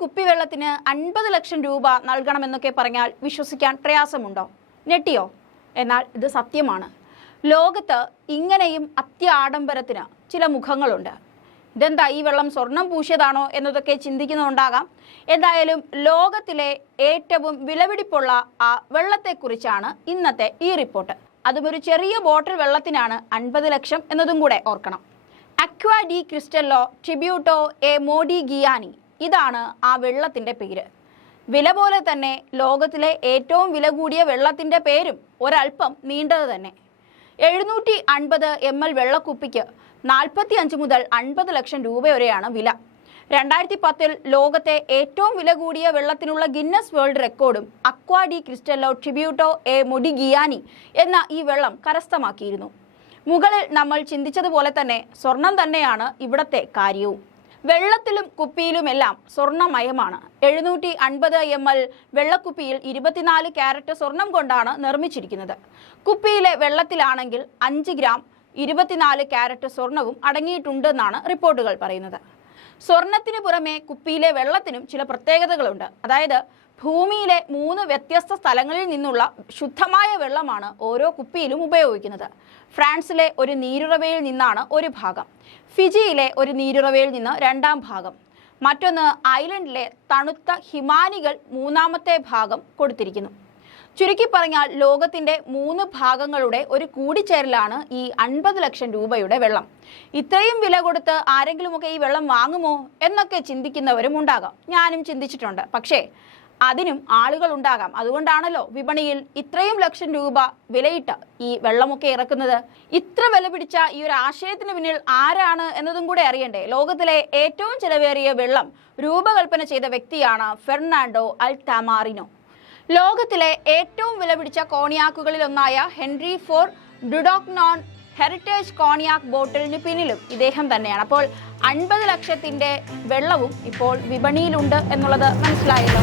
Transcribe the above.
കുപ്പിവെള്ളത്തിന് അൻപത് ലക്ഷം രൂപ നൽകണമെന്നൊക്കെ പറഞ്ഞാൽ വിശ്വസിക്കാൻ പ്രയാസമുണ്ടോ? ഞെട്ടിയോ? എന്നാൽ ഇത് സത്യമാണ്. ലോകത്ത് ഇങ്ങനെയും അത്യാഡംബരത്തിന് ചില മുഖങ്ങളുണ്ട്. ഇതെന്താ ഈ വെള്ളം സ്വർണം പൂശിയതാണോ എന്നതൊക്കെ ചിന്തിക്കുന്നുണ്ടാകാം എന്തായാലും ലോകത്തിലെ ഏറ്റവും വിലപിടിപ്പുള്ള ആ വെള്ളത്തെക്കുറിച്ചാണ് ഇന്നത്തെ ഈ റിപ്പോർട്ട്. അതും ഒരു ചെറിയ ബോട്ടിൽ വെള്ളത്തിനാണ് അൻപത് ലക്ഷം എന്നതും കൂടെ ഓർക്കണം. Acqua di Cristallo Tributo a Modigliani ഇതാണ് ആ വെള്ളത്തിന്റെ പേര്. വില പോലെ തന്നെ ലോകത്തിലെ ഏറ്റവും വില കൂടിയ വെള്ളത്തിന്റെ പേരും ഒരൽപ്പം നീണ്ടത് തന്നെ. എഴുന്നൂറ്റി അൻപത് എം എൽ വെള്ളക്കുപ്പിക്ക് നാൽപ്പത്തി അഞ്ച് മുതൽ അൻപത് ലക്ഷം രൂപ വരെയാണ് വില. രണ്ടായിരത്തി പത്തിൽ ലോകത്തെ ഏറ്റവും വില കൂടിയ വെള്ളത്തിനുള്ള ഗിന്നസ് വേൾഡ് റെക്കോർഡും അക്വാഡി ക്രിസ്റ്റലോ ട്രിബ്യൂട്ടോ എ മൊഡിഗിയാനി എന്ന ഈ വെള്ളം കരസ്ഥമാക്കിയിരുന്നു. മുകളിൽ നമ്മൾ ചിന്തിച്ചതുപോലെ തന്നെ സ്വർണം തന്നെയാണ് ഇവിടത്തെ കാര്യവും. വെള്ളത്തിലും കുപ്പിയിലുമെല്ലാം സ്വർണമയമാണ് എഴുന്നൂറ്റി അൻപത് എം എൽ വെള്ളക്കുപ്പിയിൽ ഇരുപത്തിനാല് ക്യാരറ്റ് സ്വർണം കൊണ്ടാണ് നിർമ്മിച്ചിരിക്കുന്നത്. കുപ്പിയിലെ വെള്ളത്തിലാണെങ്കിൽ അഞ്ച് ഗ്രാം ഇരുപത്തിനാല് ക്യാരറ്റ് സ്വർണവും അടങ്ങിയിട്ടുണ്ടെന്നാണ് റിപ്പോർട്ടുകൾ പറയുന്നത്. സ്വർണത്തിന് പുറമെ കുപ്പിയിലെ വെള്ളത്തിനും ചില പ്രത്യേകതകളുണ്ട്. അതായത് ഭൂമിയിലെ മൂന്ന് വ്യത്യസ്ത സ്ഥലങ്ങളിൽ നിന്നുള്ള ശുദ്ധമായ വെള്ളമാണ് ഓരോ കുപ്പിയിലും ഉപയോഗിക്കുന്നത്. ഫ്രാൻസിലെ ഒരു നീരുറവയിൽ നിന്നാണ് ഒരു ഭാഗം. ഫിജിയിലെ ഒരു നീരുറവയിൽ നിന്ന് രണ്ടാം ഭാഗം. മറ്റൊന്ന് ഐലൻഡിലെ തണുത്ത ഹിമാനികൾ മൂന്നാമത്തെ ഭാഗം കൊടുത്തിരിക്കുന്നു. ചുരുക്കി പറഞ്ഞാൽ ലോകത്തിന്റെ മൂന്ന് ഭാഗങ്ങളുടെ ഒരു കൂടിച്ചേരലാണ് ഈ അൻപത് ലക്ഷം രൂപയുടെ വെള്ളം. ഇത്രയും വില കൊടുത്ത് ആരെങ്കിലുമൊക്കെ ഈ വെള്ളം വാങ്ങുമോ എന്നൊക്കെ ചിന്തിക്കുന്നവരും ഉണ്ടാകാം. ഞാനും ചിന്തിച്ചിട്ടുണ്ട്. പക്ഷേ അതിനും ആളുകൾ ഉണ്ടാകാം. അതുകൊണ്ടാണല്ലോ വിപണിയിൽ ഇത്രയും ലക്ഷം രൂപ വിലയിട്ട് ഈ വെള്ളമൊക്കെ ഇറക്കുന്നത്. ഇത്ര വില പിടിച്ച ഈ ഒരു ആശയത്തിന് പിന്നിൽ ആരാണ് എന്നതും കൂടെ അറിയണ്ടേ? ലോകത്തിലെ ഏറ്റവും ചിലവേറിയ വെള്ളം രൂപകൽപ്പന ചെയ്ത വ്യക്തിയാണ് ഫെർണാണ്ടോ അൽ താമാറിനോ ലോകത്തിലെ ഏറ്റവും വിലപിടിച്ച കോണിയാക്കുകളിൽ ഒന്നായ Henri four Dudognon heritage cognac ബോട്ടിലിന് പിന്നിലും ഇദ്ദേഹം തന്നെയാണ്. അപ്പോൾ അൻപത് ലക്ഷത്തിന്റെ വെള്ളവും ഇപ്പോൾ വിപണിയിലുണ്ട് എന്നുള്ളത് മനസ്സിലായല്ലോ.